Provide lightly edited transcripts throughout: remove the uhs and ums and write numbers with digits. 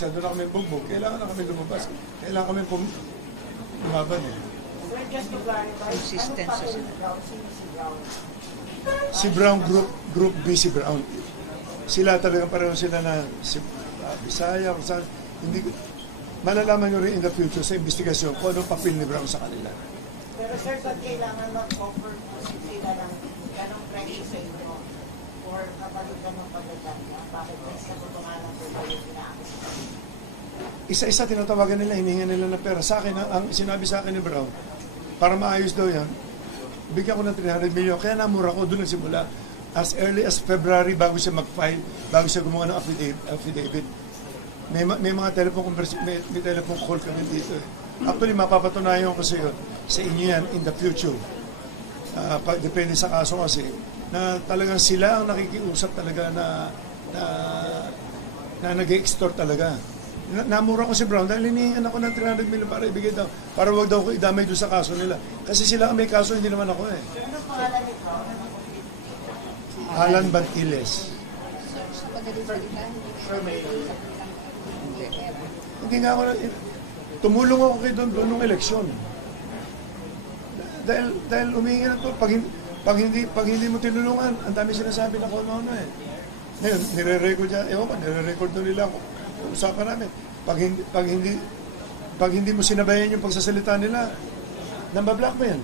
magsado na kami bugbog, kailangan na kami lumabas. Kailangan kami lumaban eh. Consistency sila. Si Brown, Group B si Brown. Sila talagang pareho sila na si Bisaya, kung saan, hindi, malalaman nyo rin in the future sa investigasyon kung anong papel ni Brown sa kanila. Pero sir, ba't kailangan mag-offer po sila ng ganong pressure sa inyo or kapag ganong pagdagan niya? Bakit may katotohanan po ba yung pinaakit? Isa-isa tinatawagan nila, hinihingan nila ng pera. Sa akin, ang sinabi sa akin ni Brown, para maayos daw yan, bigyan ko ng 300 million. Kaya namura ko, doon nagsimula. As early as February, bago siya mag-file, bago siya gumawa ng affidavit. May mga telephone conversation, may telephone call kami dito. Actually, mapapatunayan ko sa inyo yan in the future. Depende sa kaso kasi, na talagang sila ang nakikiusap talaga na nag-extort talaga. Namura ko si Brown dahil hinihingan ako ng 300 million para ibigay daw. Para wag daw ko idamay doon sa kaso nila. Kasi sila ang may kaso, hindi naman ako eh. Anong pangalan nito? Alan Bantiles. Hindi nga ako, tumulong ako kay doon nung eleksyon. Dahil humihingi na to, pag hindi mo tinulungan, ang dami sinasabi na kung ano eh. Ngayon, nire-record niya, nire-record doon nila ako. Usapan namin. Pag hindi mo sinabayan yung pagsasalita nila, nambablock mo yan.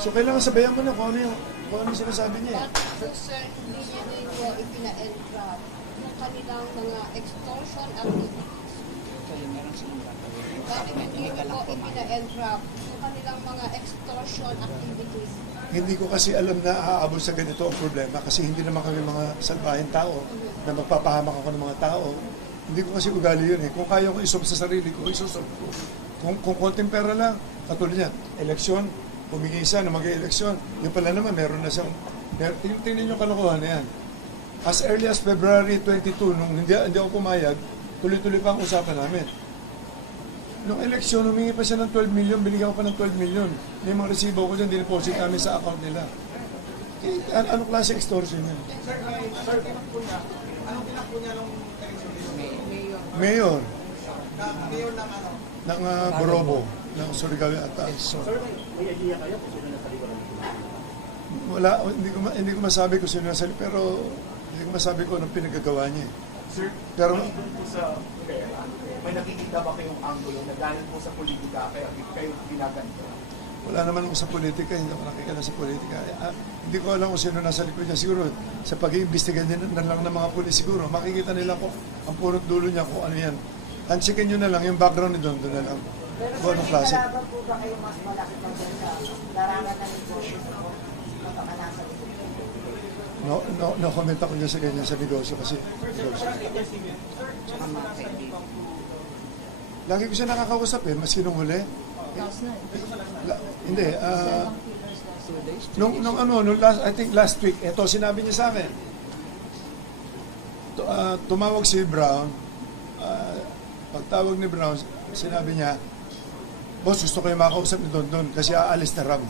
So, kailangan sabayan mo na kung ano yung sinasabi niya. Bakit sir, hindi niya ninyo ipina-entrap yung kanilang mga extortion activities? Bakit hindi niyo po ipina-entrap yung kanilang mga extortion activities? Hindi ko kasi alam na aabot sa ganito ang problema kasi hindi naman kami mga salbahin tao na magpapahamak ako ng mga tao. Hindi ko kasi ugali yun eh. Kung kaya ko isob sa sarili ko, isob ko. Kung konting pera lang, katulad niya, eleksyon, humingi isa na mag-eleksyon. Yung pala naman, meron na siyang, tingnan yung kalokohan na yan. As early as February 22, nung hindi ako pumayag, tuloy-tuloy pa ang usapan namin. Nung eleksyon, humingi pa siya ng 12 million, binigyan ko pa ng 12 million. May mga resibo ko dyan, dineposit namin sa account nila. Anong klase extortion yan? Sir, tinakbo niya. Anong tinakbo niya nung eleksyon dito? Mayor. Mayor ng ano? Ng Borobo, ng Surigao ata. Sir, may idea kayo kung sino nasa likod ng Wala, hindi ko masabi kung sino nasa pero hindi ko masabi kung anong pinagagawa niya. Sir, Pero doon po sa pera, may nakikita ba kayong angulo na galing po sa politika kaya kayo ginaganito? wala naman ako sa politika, hindi ako nakikita sa politika. Hindi ko alam kung sino nasa likod niya. Siguro, sa pag-iimbestigan na lang ng mga pulis, siguro, makikita nila ko ang punot dulo niya kung ano yan. Tansikin nyo na lang, yung background ni doon na lang. Pero Kung anong klase. kalaban po ba kayo mas malaki pa dyan sa larangan ng negosyo ko? Matakanasa nito. No comment ako niya sa ganyan sa negosyo kasi negosyo. Lagi ko siya nakakausap eh, maski nung huli. Hindi, I think last week, eto sinabi niya sa akin. Tumawag si Brown, pagtawag ni Brown, sinabi niya, boss, gusto ko yung makausap ni Don kasi aalis na Ram.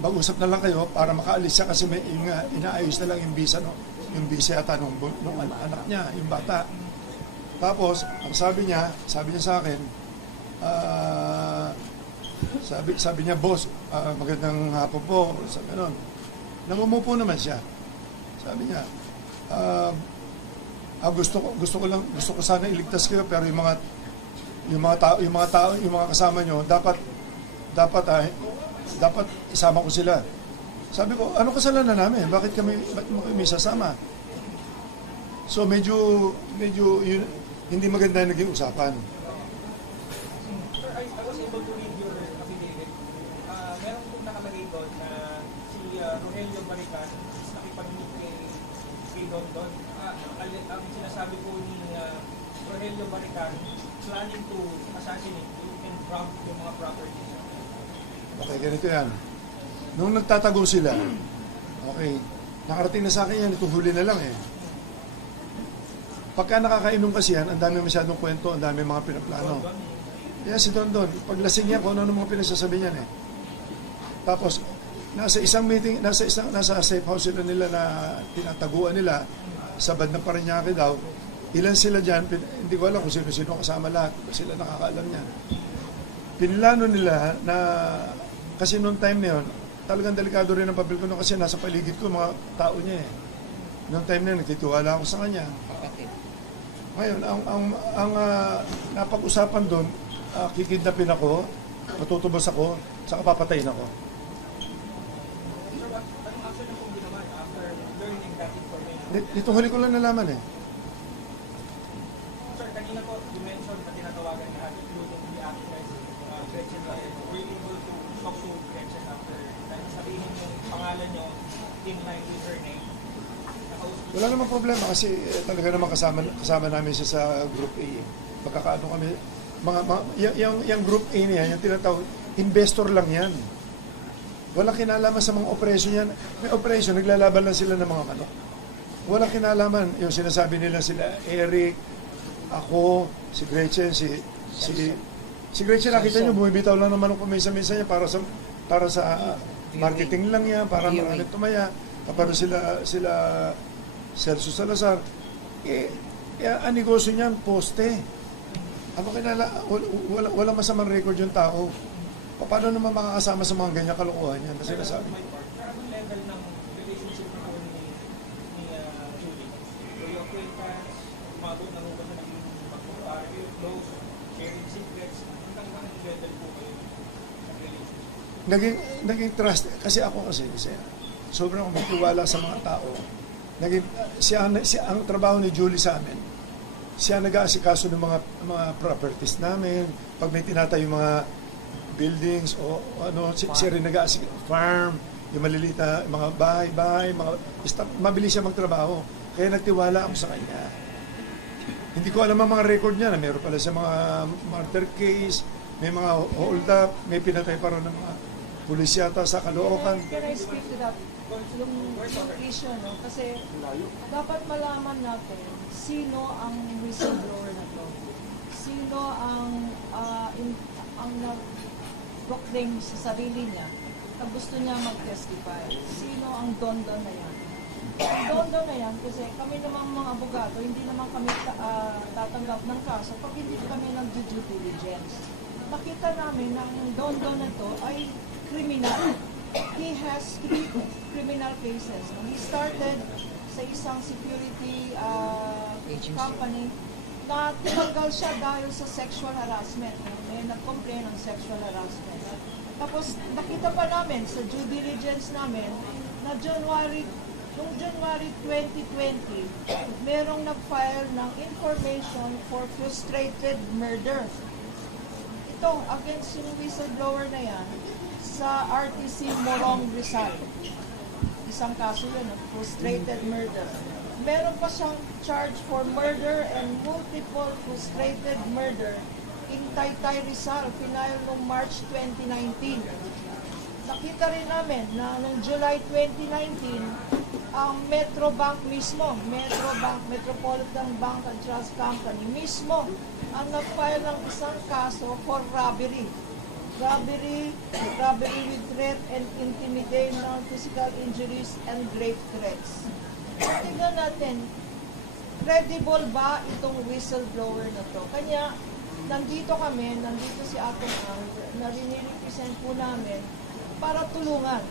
Mag-usap na lang kayo para makaalis siya kasi may inaayos na lang yung visa, no? Yung visa yata nung anak niya, yung bata. Tapos, ang sabi niya sa akin, sabi niya, boss, magandang hapon po, sabi nun. Namumupo naman siya. Sabi niya, gusto ko sana iligtas kayo pero yung mga kasama nyo dapat isama ko sila. Sabi ko, ano kasalanan namin? Bakit kami sasama? So medyo yun, hindi maganda yung naging usapan. Sir, I was able to read your affidavit. Meron pong nakalagay doon na si Rogelio Barican nakipag-meet kay Don. Ang sinasabi po ni Rogelio Barican planning to assassinate you and rob yung mga properties. Okay, ganito yan. Nung nagtatago sila, okay, nakarating na sa akin yan, itong huli na lang eh. Pagka nakakainom kasi yan, ang dami masyadong kwento, ang dami mga pinaplano. Kaya si Don, paglasing niya, kung ano mga pinagsasabi niyan eh. Tapos, nasa isang meeting, nasa safe house sila nila na tinataguan nila, sa band ng Parañaque daw, ilan sila dyan, hindi ko alam kung sino-sino kasama lahat, sila nakakaalam niyan. Pinilano nila na, kasi noong time na yun, talagang delikado rin ang papel ko noon kasi nasa paligid ko mga tao niya eh. Noong time na yun, nagtitiwala ako sa kanya. Ngayon, ang napag-usapan doon, kikidnapin ako, matutubos ako, saka papatayin ako. Sir, anong action na pong ginawa after learning that information? Dito huli ko lang nalaman eh. Sir, kanina po, you mentioned na tinatawagan lahat, including the actress, Gretchen Barrera. Were you able to talk to Gretchen after sabihin yung pangalan nyo in line with her name? Wala namang problema kasi talaga naman kasama namin siya sa Group A. Magkakaano kami, yung Group A niya, yung tinatawag, investor lang yan. Walang kinalaman sa mga operasyon yan. May operasyon, naglalaban lang sila ng mga manok. Walang kinalaman. Yung sinasabi nila sila, Eric, ako, si Gretchen, si Gretchen, nakita nyo, bumibitaw lang ng manok kumisa-misa niya para sa marketing lang yan, para maraming tumaya. Kapag sila Celso Salazar, ang negosyo niyan, poste. Ano wala masamang record yung tao. Paano naman makakasama sa mga ganyan kalokohan yan? Kasi nasabi. Anong level ng relationship na po ni Julie? So yung acquaintance, umabot na po ba siya naging magpapare, close, sharing secrets, hanggang anong level po kayo sa relationship? Naging trust. Kasi sobrang magtiwala sa mga tao. Ang trabaho ni Julie sa amin, siya nag-aasikaso ng mga properties namin. Pag may tinatayo mga buildings o ano, siya rin nag-aasikaso, farm, yung maliliit na mga bahay, mabilis siya magtrabaho. Kaya nagtiwala ako sa kanya. Hindi ko alam ang mga record niya na meron pala sa mga murder case, may mga hold up, may pinatay pa rin ng mga pulis yata sa Caloocan. Can I speak to that? Yung issue, no? Kasi dapat malaman natin sino ang whistleblower na to. Sino ang nag-proclaim sa sarili niya na gusto niya mag-testify. Sino ang dondon na yan? Ang dondon na yan kasi kami namang mga abogado, hindi naman kami tatanggap ng kaso pag hindi kami nag-due diligence. Nakita namin na ang dondon na to ay criminal. He has 3 criminal cases. He started sa isang security company na tinanggal siya dahil sa sexual harassment. May nag-complain ng sexual harassment. Tapos nakita pa namin sa due diligence namin na noong January 2020, merong nag-file ng information for frustrated murder. Ito, against yung whistleblower na yan, sa RTC Morong Rizal. Isang kaso yun, frustrated murder. Meron pa siyang charge for murder and multiple frustrated murder in Taytay Rizal, final noong March 2019. Nakita rin namin na noong July 2019, ang Metrobank mismo, Metropolitan Bank and Trust Company mismo, ang nag-file ng isang kaso for robbery with threat and intimidation, physical injuries, and grave threats. Tingnan natin, credible ba itong whistleblower na to? Kanya, nandito si Atong Ang, na rin-represent po namin para tulungan.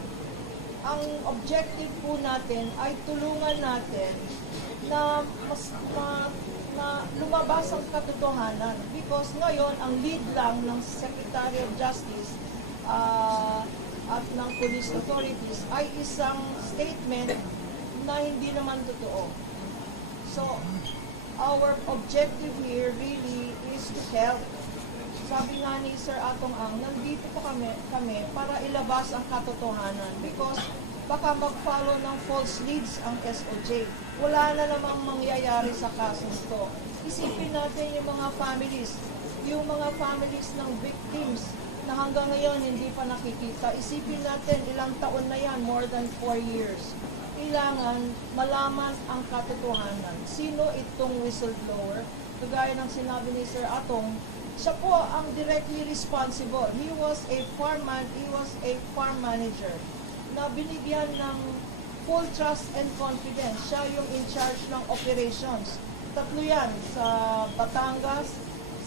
Ang objective po natin ay tulungan natin na na lumabas ang katotohanan because ngayon ang lead lang ng Secretary of Justice at ng police authorities ay isang statement na hindi naman totoo. So, our objective here really is to help. Sabi nga ni Sir Atong Ang, nandito po kami para ilabas ang katotohanan because baka mag-follow ng false leads ang SOJ. Wala na namang mangyayari sa kaso ito. Isipin natin yung mga families ng victims na hanggang ngayon hindi pa nakikita. Isipin natin ilang taon na yan, more than 4 years. Kailangan malaman ang katotohanan. Sino itong whistleblower? Kagaya ng sinabi ni Sir Atong, siya po ang directly responsible. He was a farm manager na binigyan ng full trust and confidence. Siya yung in charge ng operations. Tatlo yan, sa Batangas,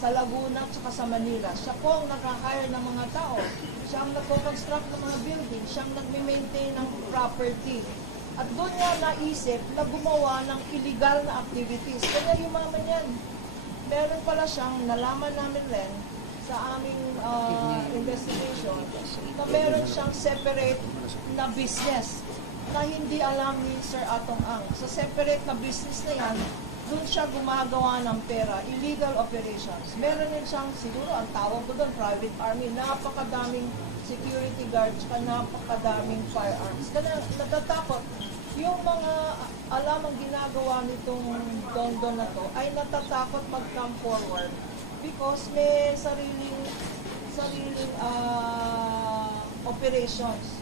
sa Laguna, at sa Manila. Siya po ang nag-hire ng mga tao. Siya ang nagko-construct ng mga buildings. Siya ang nagme-maintain ng property. At doon niya naisip na gumawa ng illegal na activities. Kaya yumaman yan. Meron pala siyang, nalaman namin rin sa aming investigation, na meron siyang separate na business na hindi alam ni Sir Atong Ang. Sa separate na business na yan, doon siya gumagawa ng pera, illegal operations. Meron din siyang, siguro ang tawag ko doon, private army, napakadaming security guards, napakadaming firearms. Kaya natatakot. Yung mga alam ang ginagawa nitong Dondon na to ay natatakot mag-come forward because may sariling operations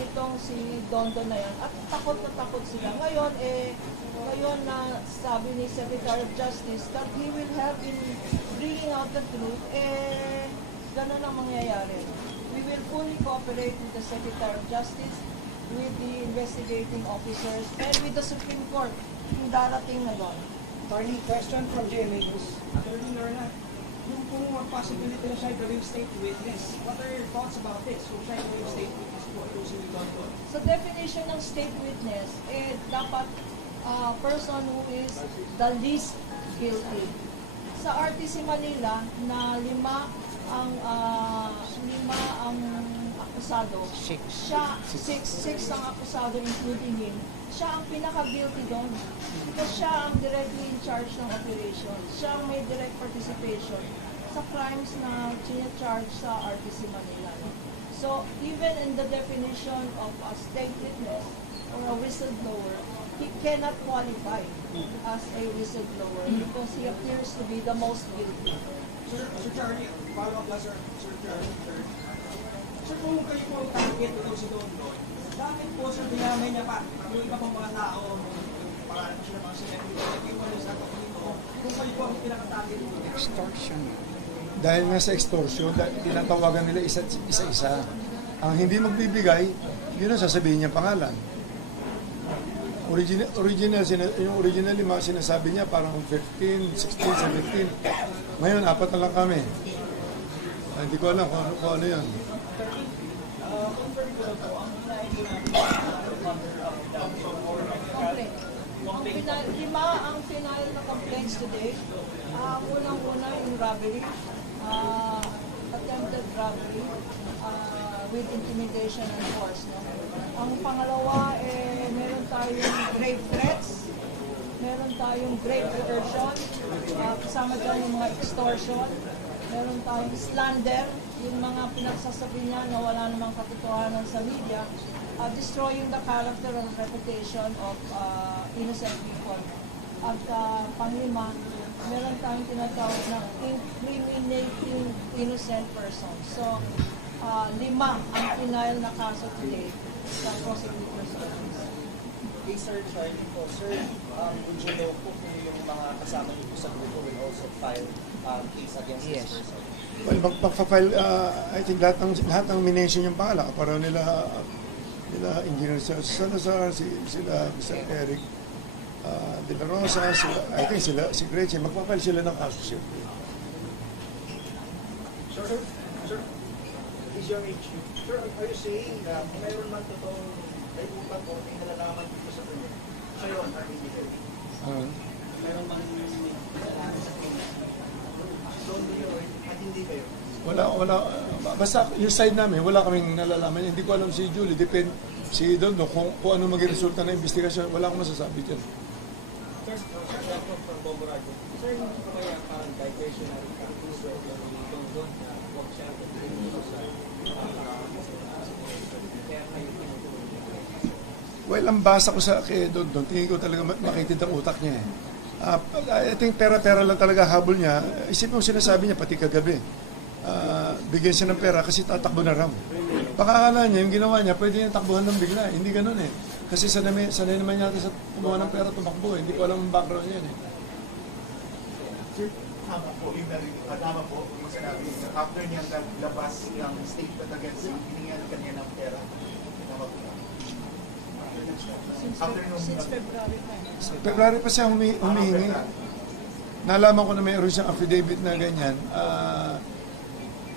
itong si Dondon na yan at takot na takot sila. Ngayon na sabi ni Secretary of Justice that he will help in bringing out the truth, ganun ang mangyayari. We will fully cooperate with the Secretary of Justice, with the investigating officers, and with the Supreme Court yung darating na doon. Attorney, question from GMA News. Attorney Lorna, yung kung possibility na siya gawing state witness, what are your thoughts about this? Kung siya gawing state witness po, ito si Dondon. Sa definition ng state witness, dapat person who is the least guilty. Sa RTC Manila, na lima ang akusado. Six ang akusado including him. Siya ang pinaka-guilty doon. Kasi siya ang directly in charge ng operation. Siya ang may direct participation sa crimes na charge sa RTC Manila. So, even in the definition of a state witness or a whistleblower, he cannot qualify as a whistleblower because he appears to be the most guilty. Sir Charlie, follow up lang, Sir Charlie. Sir, kung kayo po ang target ito si Dondon, bakit po sir dinamay niya pa yung iba pang mga tao, para sila mga celebrity, kung kayo po ang pinaka-target po? Extortion. Dahil nga sa extortion, tinatawagan nila isa-isa. Ang hindi magbibigay, yun ang sasabihin niya pangalan. Yung original lima, sinasabi niya parang 15, 16, 17. Ngayon, 4 na lang kami. Hindi ko alam kung ano yan. Ang final na complaints today. Unang-una yung robbery, attempted robbery with intimidation and force. No? Ang pangalawa, meron tayong grave threats, meron tayong grave coercion, kasama dyan yung mga extortion, meron tayong slander, yung mga pinagsasabi niya na wala namang katotohanan sa media, destroying the character and reputation of innocent people. At panglima, meron tayong tinatawag na incriminating innocent persons. So, 5 ang final na kaso today sa prosecutor's office. Hey, Sir Charlie po. Sir, would you know po kung yung mga kasama niyo po sa grupo will also file case against this person? Well, magpa-file, I think lahat ng minention yung pangalan. Para nila Engineer Salazar, sila Mr. Eric De La Rosa, I think si Gretchen, magpa-file sila ng kaso siya. Sir, is your HQ, sir, are you saying na mayroon man totoong may utak o may nalalaman dito sa kanya? Siya yun, hindi kayo. Mayroon man nalalaman sa kanya? Doon yun, at hindi kayo? Wala. Basta yung side namin, wala kaming nalalaman. Hindi ko alam si Julie, si Dondo, kung ano maging resulta ng investigasyon, wala akong masasabi dyan. Sir, from Bomborado. Sir, hindi ko kaya parang diversionary practice yung Dondon na huwag siya dito sa kaya kayo Well, ang basa ko sa kay Dondon, tingin ko talaga makitid ang utak niya. I think pera-pera lang talaga habol niya. Isipin mo sinasabi niya pati kagabi. Bigyan siya ng pera kasi tatakbo na raw. Baka akala niya, yung ginawa niya, pwede niya takbuhan ng bigla. Hindi ganun eh. Kasi sanay naman yata sa kumuha ng pera, tumakbo eh. Hindi ko alam ang background niya eh. Sir, tama po yung sinabi. After niya naglabas ng statement against him, hiningan kanya ng pera. Tama po. Since February pa. February pa siya humihingi. Nalaman ko na mayroon siyang affidavit na ganyan.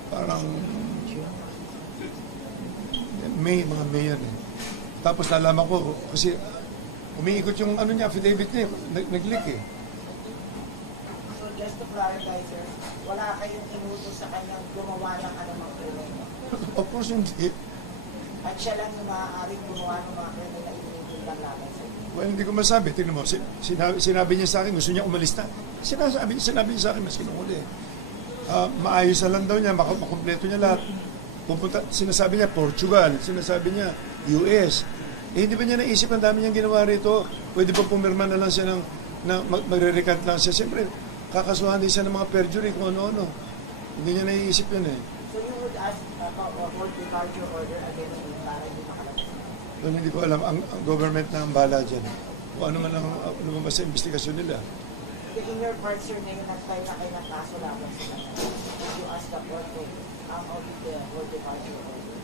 Parang mga May yan eh. Tapos nalaman ko, kasi umiikot yung affidavit niya, nag-leak eh. So just to clarify, sir, wala kayong inutos sa kanyang gumawa ng anumang krimen. Of course, hindi. At siya lang yung maaaring gumawa ng mga krimen na inutos lang namin, sir. Well, hindi ko masabi. Tingnan mo, sinabi niya sa akin, gusto niya umalis na. Sinabi niya sa akin, mas kinukuli. Maayos na lang daw niya, makumpleto niya lahat. Sinasabi niya Portugal, sinasabi niya US. Hindi ba niya naisip ang dami niyang ginawa rito? Pwede ba pumirma na lang siya magre-recant lang siya? Siyempre, kakasuhan din siya ng mga perjury kung ano-ano. Hindi niya naisip yun eh. So you would ask about court departure order against him para hindi makalabas? Well, hindi ko alam. Ang government na ang bahala dyan. Kung ano man ang lumabas sa investigasyon nila. In your part, sir, ngayon nag-file na kayo ng kaso laban sila. You ask the court to audit the court departure order.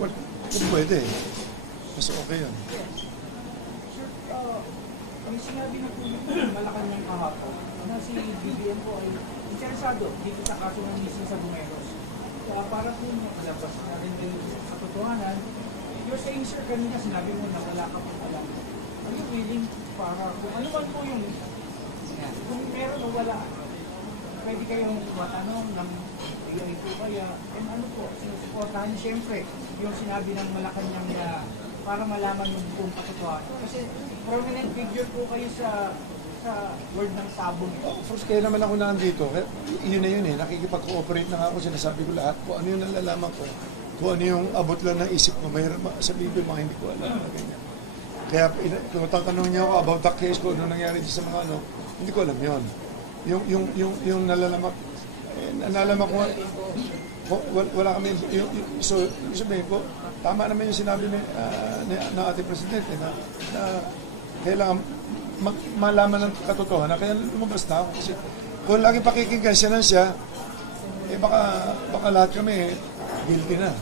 Well, kung pwede. Mas okay yan. Sir, ang sinabi na po Malacanang kahapon na si BBM po ay interesado dito sa kaso ng missing sa Bumeros. Para po makalabas na rin din sa totohanan, you're saying, sir, kanina sinabi mo na wala ka po alam. Are you willing para kung ano man po yung kung meron o wala, pwede kayong matanong ng bigay po kaya, and ano po, sinusuportahan siyempre yung sinabi ng Malacanang na para malaman yung buong katotohanan. Kasi prominent figure po kayo sa word ng sabong. First, kaya naman ako nandito. Yun na yun eh. Nakikipag-cooperate na nga ako. Sinasabi ko lahat. Kung ano yung nalalaman ko. Kung ano yung abot lang ng isip ko. Mahirap sabihin ko mga hindi ko alam. Ganyan. Kaya kung tatanong niyo ako about the case, kung ano nangyari sa mga ano, hindi ko alam yun. Yung nalalaman ko, wala kami, so sabihin ko, tama naman yung sinabi ng ating presidente na kailangan malaman ng katotohanan. Kaya lumabas na ako. Kasi kung lagi pakikinggan siya lang siya, eh baka lahat kami guilty na.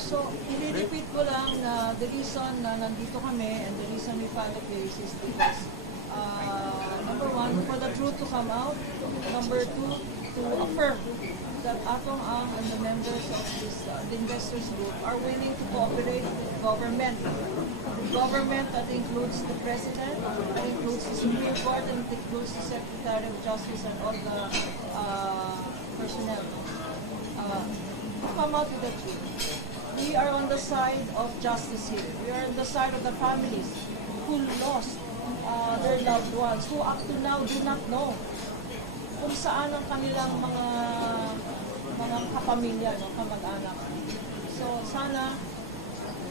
So, i-repeat ko lang na the reason na nandito kami and the reason we filed the case is because number one, for the truth to come out. Number two, to affirm that Atong Ang and the members of this the investors group are willing to cooperate with government. Government that includes the President, that includes the Supreme Court, and it includes the Secretary of Justice and all the personnel. Come out with the truth. We are on the side of justice here. We are on the side of the families who lost their loved ones, who up to now do not know kung saan ang kanilang mga kapamilya, no, kamag-anak. So sana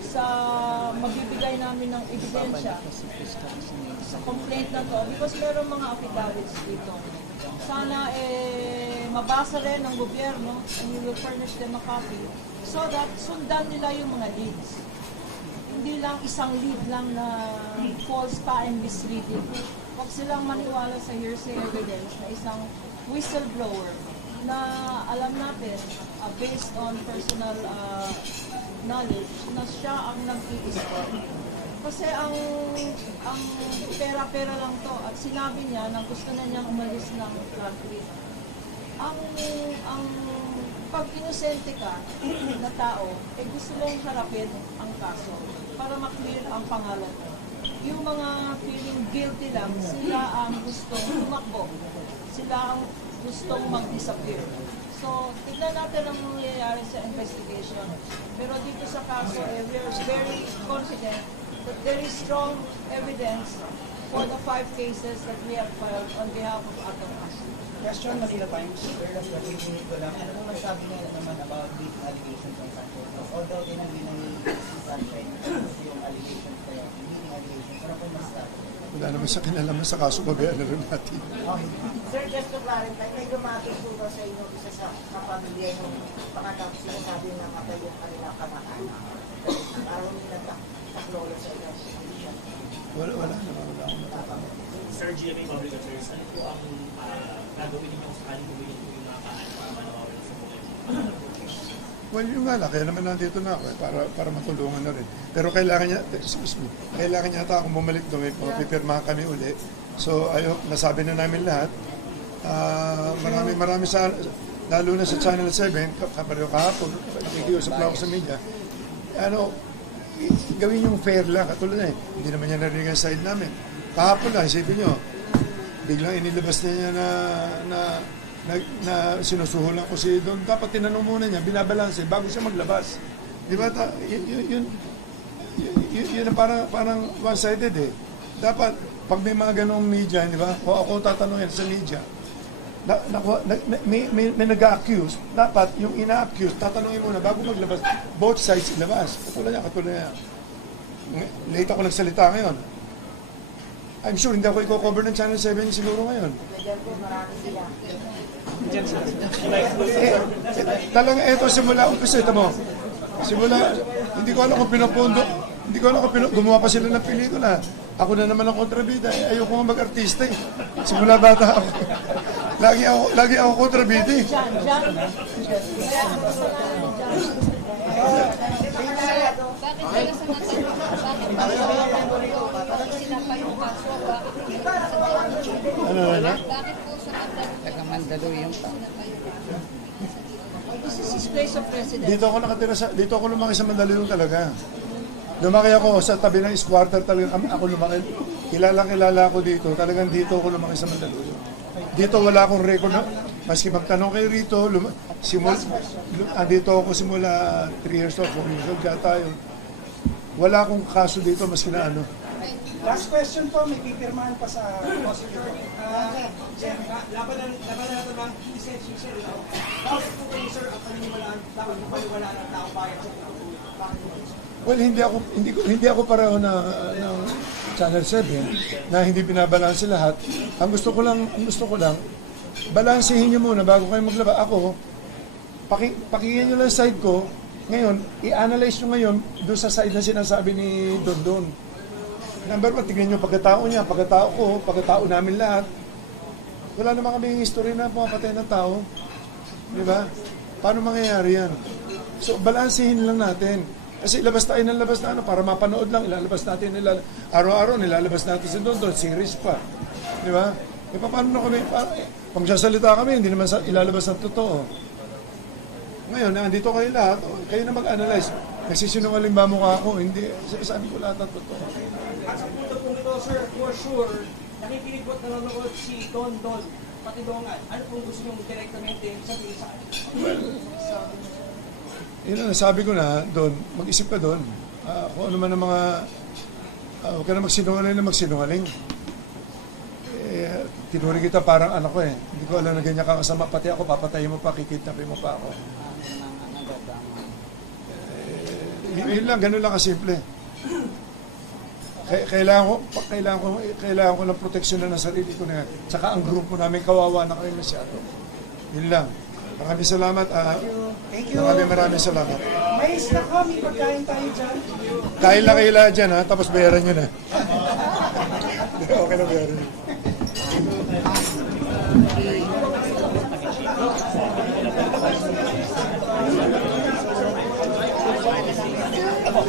sa magbibigay namin ng ebidensya sa complaint na to, because meron mga affidavits dito. Sana mabasa rin ng gobyerno and we will furnish them a copy so that sundan nila yung mga leads. Hindi lang isang lead lang na false pa and misleading. Huwag silang maniwala sa hearsay evidence na isang whistleblower na alam natin, based on personal knowledge, na siya ang nag-i-score. Kasi ang pera-pera lang to at sinabi niya na gusto na niyang umalis ng country. Ang pag inosente ka na tao, gusto mong harapin ang kaso para maklear ang pangalan mo. Yung mga feeling guilty lang, sila ang gustong tumakbo. Sila ang gustong mag-disappear. So, tignan natin ang nangyayari sa investigation. Pero dito sa kaso, we are very confident that there is strong evidence for the 5 cases that we have filed on behalf of Atong Ang. Question, Manila Times, where does the meeting ko lang, ano kung masabi nila naman about the allegations on Santos? Although tinanggi ng Sunshine, yung allegations kayo, meeting allegations, ano kung masabi? Wala naman sa kinalaman sa kaso, babayaan na rin natin. Okay. Sir, just to clarify, may dumating po ba sa inyo isa sa kapamilya yung pagkatapos sinasabi na matay yung kanilang kamag-anak? Parang may nagtaklolo sa inyo. Wala akong matatama. Sir GMA Public Affairs, ano po ang gagawin ninyo kung sakaling gawin po yung mga kaan para manawalan sa buhay? Well, yung nga lang, kaya naman nandito na ako para matulungan na rin. Pero kailangan niya ata akong bumalik doon, pipirmahan kami uli. So, nasabi na namin lahat. Marami lalo na sa Channel 7, kapareho kahapon, nakikiusap lang ako sa media. Gawin yung fair lang, katulad hindi naman niya narinig ang side namin. Kahapon lang, isipin nyo, biglang inilabas niya na sinusuhulan ko si Don. Dapat tinanong muna niya, binabalanse bago siya maglabas. Di ba? Yun parang one-sided eh. Dapat, pag may mga ganong media, di ba? O ako tatanungin sa media, may nag-a-accuse, dapat yung ina-accuse, tatanungin muna bago maglabas. Both sides ilabas. Katulad niya. Late ako nagsalita ngayon. I'm sure hindi ako i-cover ng Channel 7 siguro ngayon. Diyan po, marami sila. Talaga ito simula umpisa, ito mo. Simula, hindi ko alam kung pinopondo, gumawa pa sila ng pelikula. Ako na naman ang kontrabida. Ayoko nga mag-artista eh. Simula bata ako. Lagi ako kontrabida eh. Bakit sila sa bakit sinapa yung kaso? Bakit po sa Mandaluyong sinapa yung kaso? This is place of residence. Dito ako lumaki sa Mandaluyong talaga. Lumaki ako sa tabi ng squatter talaga. Ako lumaki. Kilala ako dito. Talagang dito ako lumaki sa Mandaluyong. Dito wala akong record na. Maski magtanong kayo rito, andito ako simula 3 years old, 4 years old, kaya tayo. Wala akong kaso dito, maski na ano. Last question po, may pipirmahan pa sa prosecutor. Laban na ito ng essential sir. Bakit po kayo sir ang paniniwalaan, dapat po paniwalaan ng tao bayan sa pinatuloy? Well, hindi ako pareho ng Channel 7 na hindi binabalanse lahat. Ang gusto ko lang, balansehin niyo muna bago kayo maglaba. Ako, pakinggan niyo lang side ko. Ngayon, i-analyze niyo ngayon doon sa side na sinasabi ni Don. Number 1, tignan niyo pagkatao niya, pagkatao ko, pagkatao namin lahat. Wala naman kaming history na pumapatay ng tao. Di ba? Paano mangyayari yan? So, balansehin lang natin. Kasi labas tayo ng labas na para mapanood lang, ilalabas natin, araw-araw nilalabas natin si Don, series pa. Di ba? E paano na kami, pag sasalita kami, hindi naman ilalabas ng totoo. Ngayon, nandito kayo lahat, kayo na mag-analyze. Nagsisinungaling ba mukha ako? Hindi, sabi ko lahat ng totoo. At sa punto po ito, sir, for sure, nakikinig po at nanonood si Don, pati Dongan. Ano pong gusto nyo direktamente sabihin sa akin? Yun, sabi ko na, Don, mag-isip ka doon. Kung ano man ang mga, huwag ka na magsinungaling. Tinuri kita parang anak ko eh. Hindi ko alam na ganyan kakasama. Pati ako, papatayin mo pa, kikidnapin mo pa ako. Yun lang, ganun lang kasimple. Kailangan ko ng proteksyon na ng sarili ko na. Tsaka ang grupo namin, kawawa na kayo masyado. Yun lang. Maraming salamat. Thank you. Maraming salamat. May snack kami, pagkain tayo dyan. Kain lang kayo lahat dyan, ha? Tapos bayaran nyo na. Okay na bayaran nyo. Ako